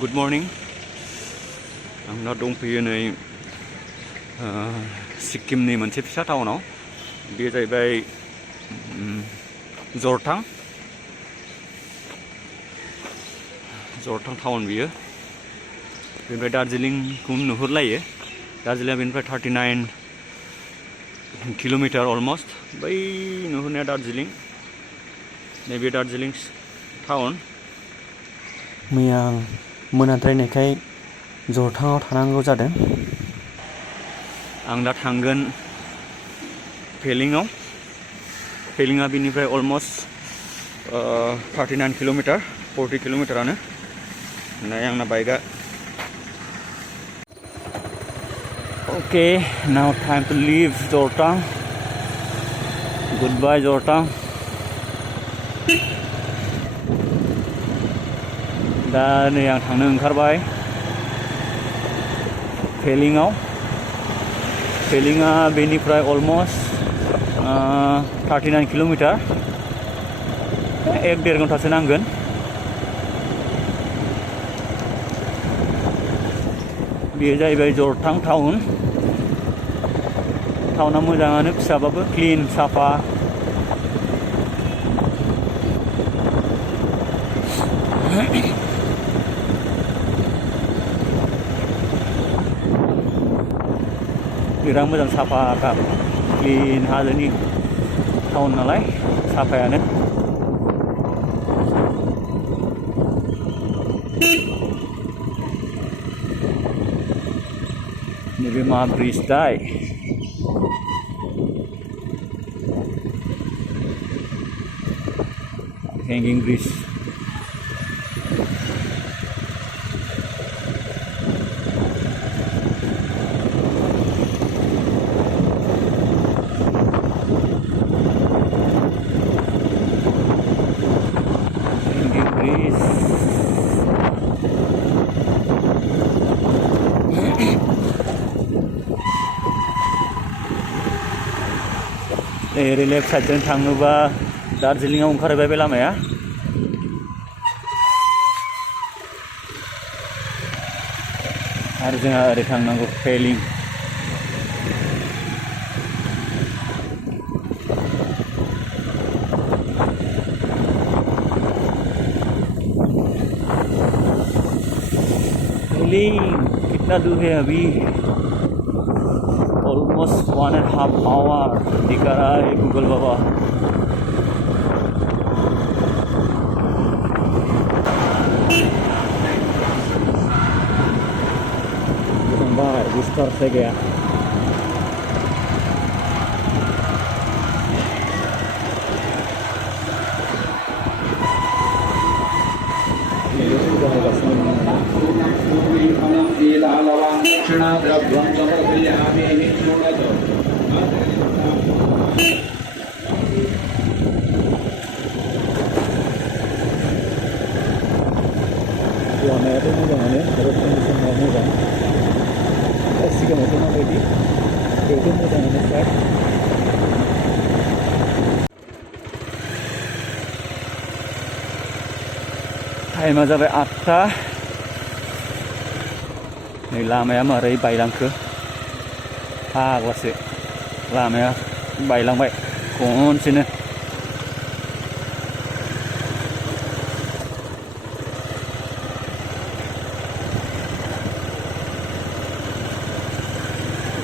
Good morning. आं दा दंफैयो नै सिक्किमनि मोनसे फिसा टाउनाव। बे जाहैबाय जरथां टाउन बियो। बेनिफ्राय दार्जिलिंखौ नुहुरलायो। दार्जिलिंआ बेनिफ्राय 39 किल'मिटार अलमस्ट। बै नुहुरनाया दार्जिलिं। नैबे दार्जिलिं टाउन। मैया मोनाद्रायनायखाय जरथाङाव थानांगौ जादों। आं दा थांगोन पेलिंआव। पेलिंआ बेनिफ्राय अलमस्ट 39 किल'मिटार 40 किल'मिटारानो। नै आंना बाइकआ। Okay, now time to leave Jorethang. Goodbye Jorethang. दा नै आं थांनो ओंखारबाय पेलिंआव। पेलिंआ बेनिफ्राय अलमस्ट 39 किल'मिटार। 1-1.5 घन्टासो नांगोन। बेयो जाहैबाय जरथां टाउन। टाउना मोजाङानो, फिसाबाबो क्लिन साफा। बिराद मोजां साफा क्लिन हाजोनि टाउन नालाय साफायानो। नैबे मा ब्रिज दाय? Hanging bridge. ओरै लेफ्ट साइडजों थाङोबा दार्जिलिंआव ओंखारबाय बे लामाया। आरो जोंहा ओरै थांनांगौ पेलिं। पेलिं कितना दूर है अभी? Almost 1.5 hour दिखा रहा है गूगल बाबा। बाहर विस्तार से गया। लामायाथ' मोजाङानो, रड कन्डिसना मोजां। सिगाङावथ' माबायदि बेयावथ' मोजाङानो फ्राय। टाइमा जाबाय 8टा। नै लामाया मारै बायलांखो फाग्लासो। लामाया बायलांबाय खनसेनो।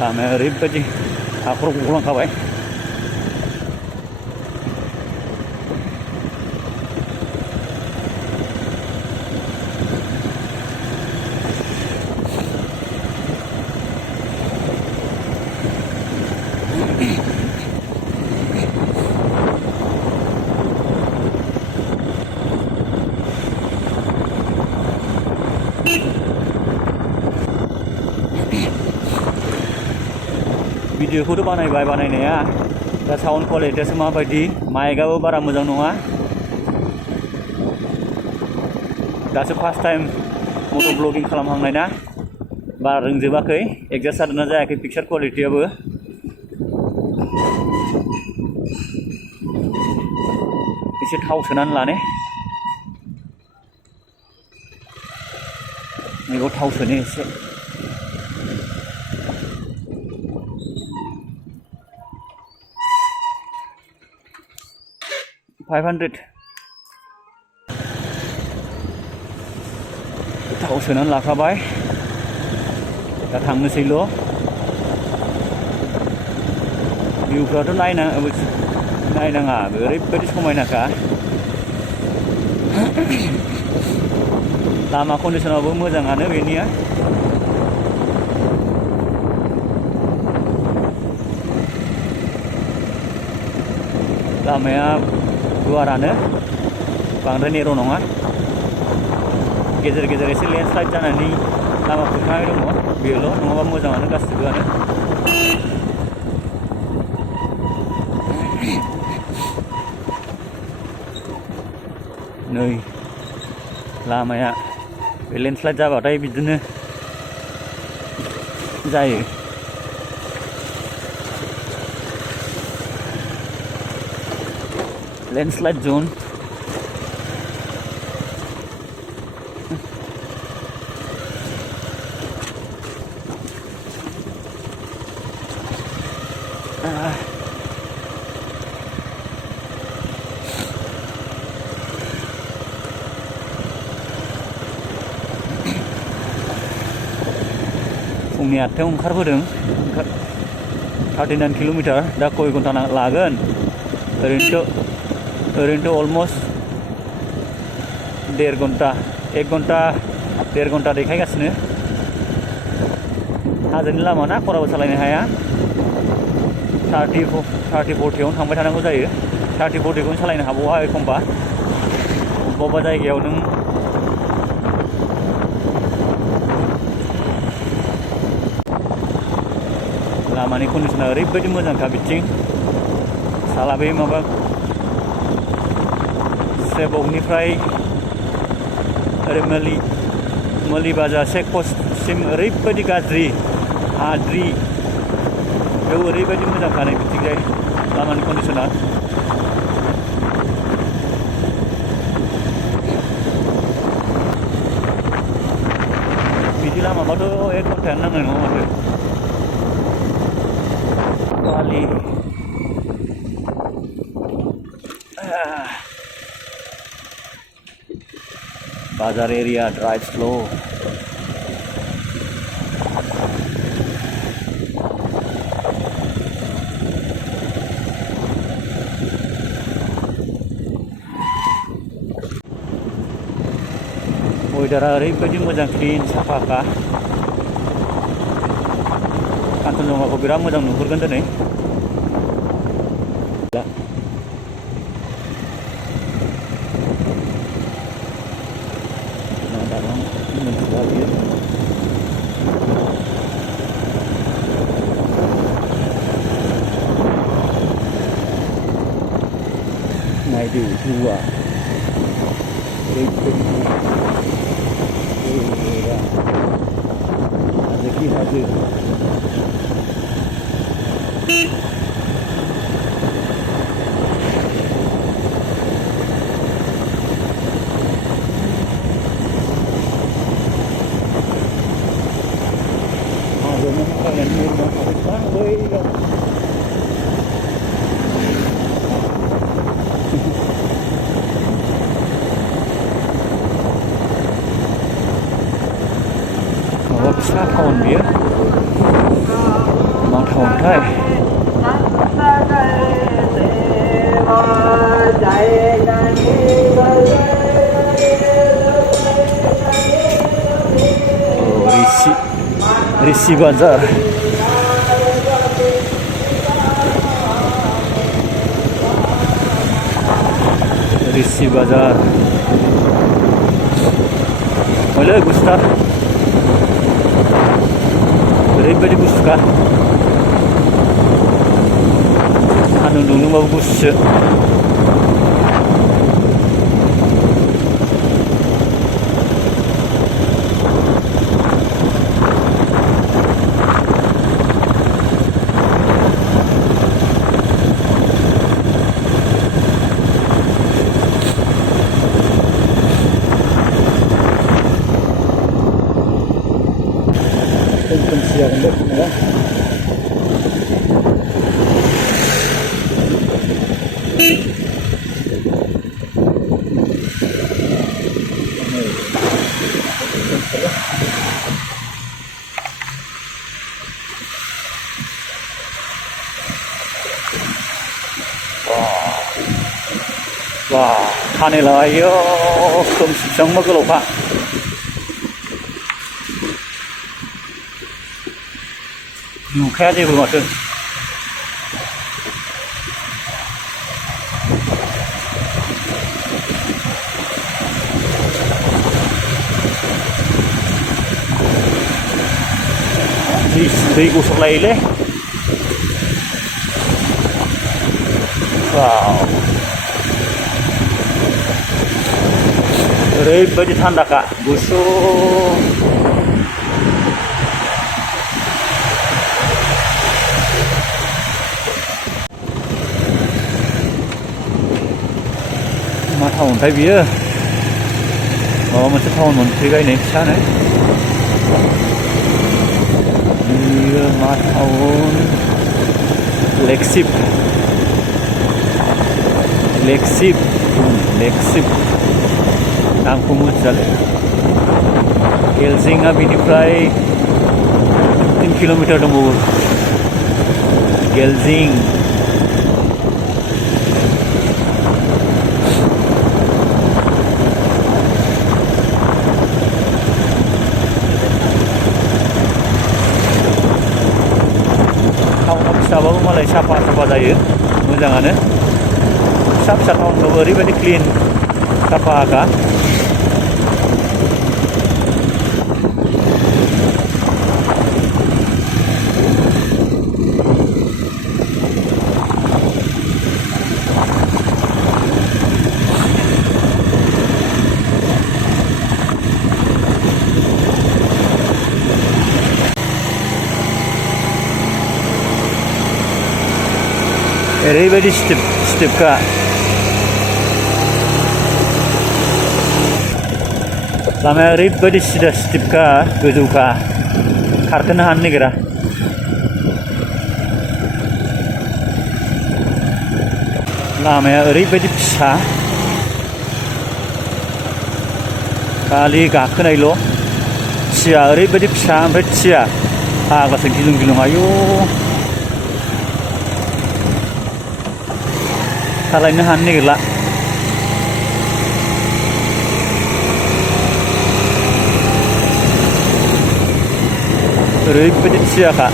लामाया ओरैबायदि हाखराव गलांखाबाय। भिडिअखौथ' बानायबाय बानायनाया। दा साउन्ड क्वालिटियासो माबायदि? माइकआबो बारा मोजां नङा। दासो फार्स्ट टाइम मट' ब्लगिं खालामहांनाय ना, बारा रोंजोबाखै। एडजास्ट जादोंना जायाखै पिक्सार क्वालिटियाबो। एसे थाव सोनानै लाने। बेखौ थाव सोनो एसे $500 थाव सोनानै लाखाबाय दा थांनोसैल' भिउफ्राथ' नायनाङा ओरैबायदि समायनाखा लामा कन्डिसनाबो मोजाङानो बेनिया लामाया गुवारानो बांद्राय नेर' नङा गेजेर गेजेर एसे लेन्डस्लाइड जानानै लामा खुरखानाय दङ बेल' नङाबा मोजाङानो गासिबोआनो नै लामाया बे लेन्डस्लाइड जाबाथाय बिदिनो जायो लेन्डस्लाइड जोन फुंनि 8टायाव ओंखारबोदों 39 किल'मिटार दा कय घन्टा लागोन ओरैनोथ' अलमस्ट 1.5 घन्टा 1 घन्टा 1.5 घन्टा देखायगासिनो हाजोनि लामा ना खराबो सालायनो हाया 30-40 थांबाय थानांगौ जायो 30-40खौनो सालायनो हाबावा एखमबा बबेबा जायगायाव नों लामानि कन्डिसना ओरैबायदि मोजांखा बिथिं साला बे माबा सेबकनिफ्राय ओरै मलि बाजार चेक पस्टसिम ओरैबायदि गाज्रि हाद्रि बेयाव ओरैबायदि मोजांखा नै बिथिंजाय लामानि कन्डिसना बिदि लामाबाथ' 1 घन्टायानो नांनाय नङा माथो Bali. Bazar area, drive slow. Weather ओरैबायदि मोजां क्लिन साफाखा कान्चनजंगाखौ बिराद मोजां नुहुरगोन दिनै नायदो भिउआ ओरैबायदि हाजोखि हाजो फिसा टाउन बियो मा टाउनथाय रिसि बाजार हले गुसुथार ओरैबायदि गुसुखा सान्दुं दुंदोंबाबो गुसुसो खोमसि जागोन दे फुङाव 와, 하늘아, 이야, 정말 그렇다. 육해야지, 그거 같은. दै गसरलायोलै वाव ओरैबायदि थान्दाखा गुसु मा टाउनथाय बियो माबा मोनसे टाउन मोनफैबाय फिसानो बियो मा टाउन लेक्सिप नामखौ मिथियालै गेलजिंआ बेनिफ्राय 3 किल'मिटार दंबावो गेलजिं टाउनाव फिसाबाबो मालाय साफा जायो मोजाङानो फिसा टाउनबाबो ओरैबायदि क्लिन साफाखा ओरैबायदि स्टेपखा लामाया ओरैबायदि सिदा स्टेपखा गोजौखा खारखोनो हानो नागिरा लामाया ओरैबायदि फिसा खालि गाखोनायल' थिया ओरैबायदि फिसा ओमफ्राय थिया फाग्लासो गिलुं आयौ सालायनो हानो नागिरला ओरैबायदि थियाखा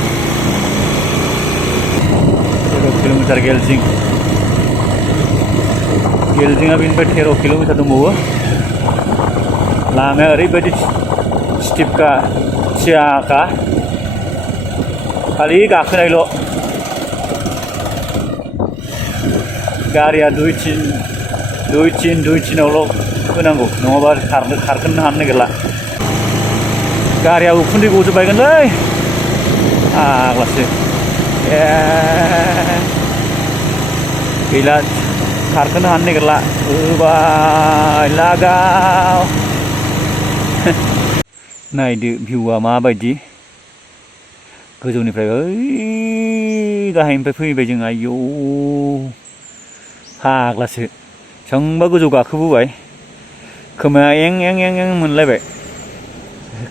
13 किल'मिटार गेलजिंआ बेनिफ्राय 13 किल'मिटार दंबावो लामाया ओरैबायदि स्टिपखा थियाखा खालि गाखोनायल' गारिया दुइ थिनावल' होनांगौ नङाबा खारखोनो हानो नागिरला गारिया उखुन्दै गजोबबायगोनलै आग्लासो गैला खारखोनो हानो नागिरला होबाय लागाव नायदो भिउआ माबायदि गोजौनिफ्राय ओइ गाहायनिफ्राय फैबाय जों आयौ फाग्लासो बेसेबांबा गोजौ गाखोबोबाय खोमाया एं मोनलायबाय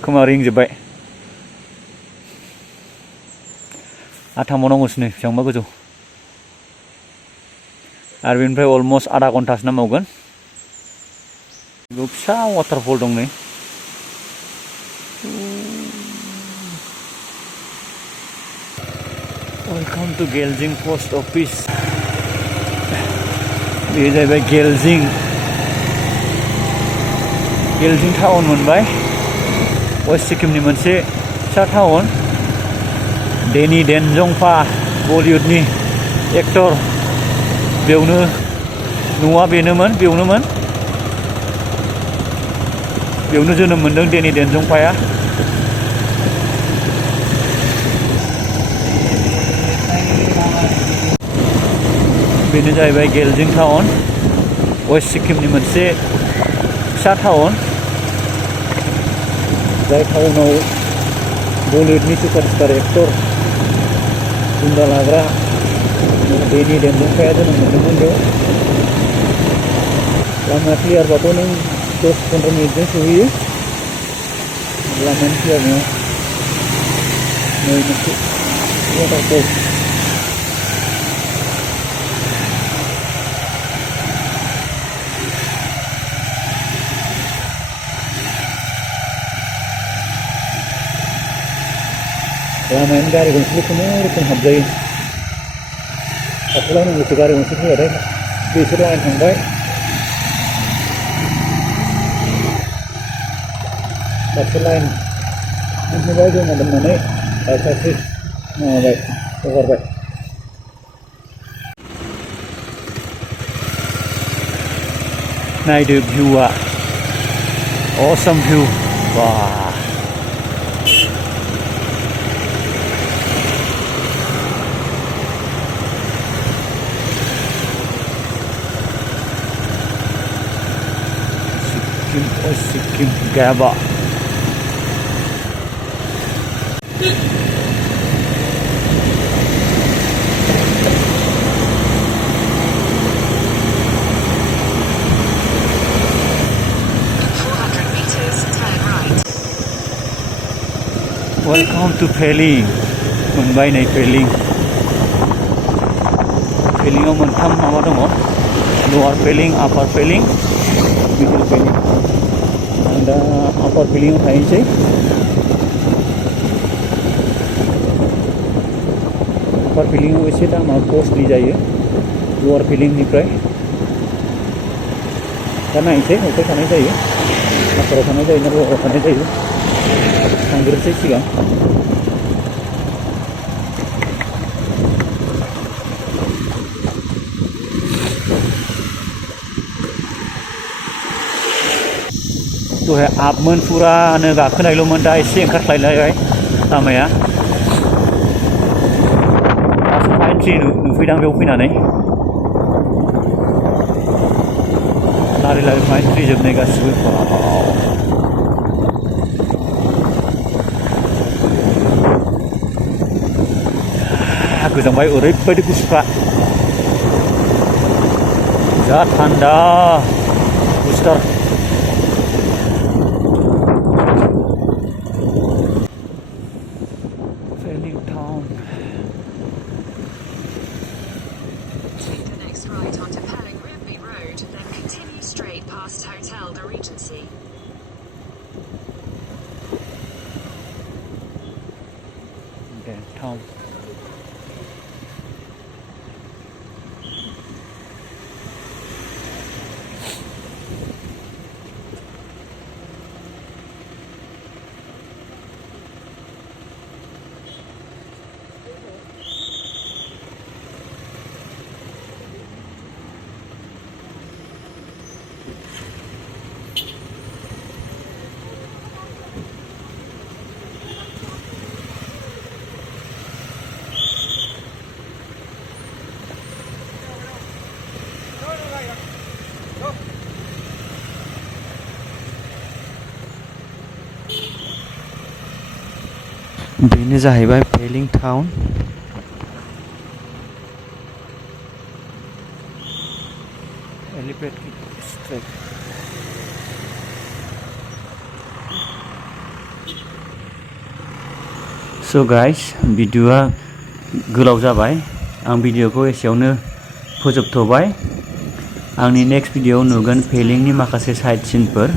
खोमा रिंजोब्बाय आथामावनांगौसो नै बेसेबांबा गोजौ आरो बेनिफ्राय अलमस्ट आधा घन्टासो नांबावगोन बेयाव फिसा वाटारफल दं नै वेलकाम टु गेलजिं पोस्ट अफिस बे जाहैबाय गेलजिं टाउन मोनबाय वेस्ट सिक्किमनि मोनसे फिसा टाउन डेनी डेनजंपा बलिउडनि एक्टर बेयावनो न'आ बेयावनो जोनोम मोन्दों डेनी डेनजंपाया बेनो जाहैबाय गेलजिं टाउन वेस्ट सिक्किमनि मोनसे फिसा टाउन जाय टाउनाव बलिउडनि सुपारस्टार एक्टर गुन्दा लाग्रा बेनि देमलुंखाया जोनोम मोन्दोंमोन बेयाव। लामा क्लियारबाथ' नों 10-15 मिनिटजों सहैयो। लामानि क्लियार नङा। नै मोनसे वाटारफल। लामायानो गारि गंसेल' खुनुरुखुम हाबजायो। हाबलायनांगौसो गारि गंसे फैबाथाय बिसोर लाइन थांबाय। दासो लाइन मोनहैबाय जमा दोननानै सासे माबाबाय हगारबाय। नायदो भिउआ असम भिउ। बा सिक्किम गैयाबा वेलकम टू पेलिंग। मोनबाय नै पेलिंग। पेलिंआव मोनथाम माबा दङ, लवार पेलिंग, आपार पेलिंग, मिडल पेलिंग। आं दा आपार पेलिंआव थाहैनोसै। आपार पेलिंआव एसे दामा कस्टलि जायो लवार पेलिंगनिफ्राय। दा नायनोसै अबेहाय थानाय जायो, आपाराव थानाय जायो ना लवाराव थानाय जायो। थांग्रोसै सिगां। दहाय आपमोन फुरानो गाखोनायल'मोन, दा एसे ओंखारस्लायलायबाय लामाया। दासो फाइन ट्रि नुफैदां बेयाव फैनानै। लारि लारि फाइन ट्रि जोबनाय गासिबो। गोजांबाय, ओरैबायदि गुसुखा, जा थान्दा गुसुथार। Pelling town. Take the next right onto Pelling Road, then continue straight past Hotel the Regency. Downtown. बेनो जाहैबाय Pelling town. Elevated straight. So guys, भिडिअ'आ गोलाव जाबाय। आं भिडिअ'खौ एसेयावनो फोजोबथ'बाय। आंनि नेक्स्ट भिडिअ'आव नुगोन पेलिंनि माखासे साइट सिनफोर।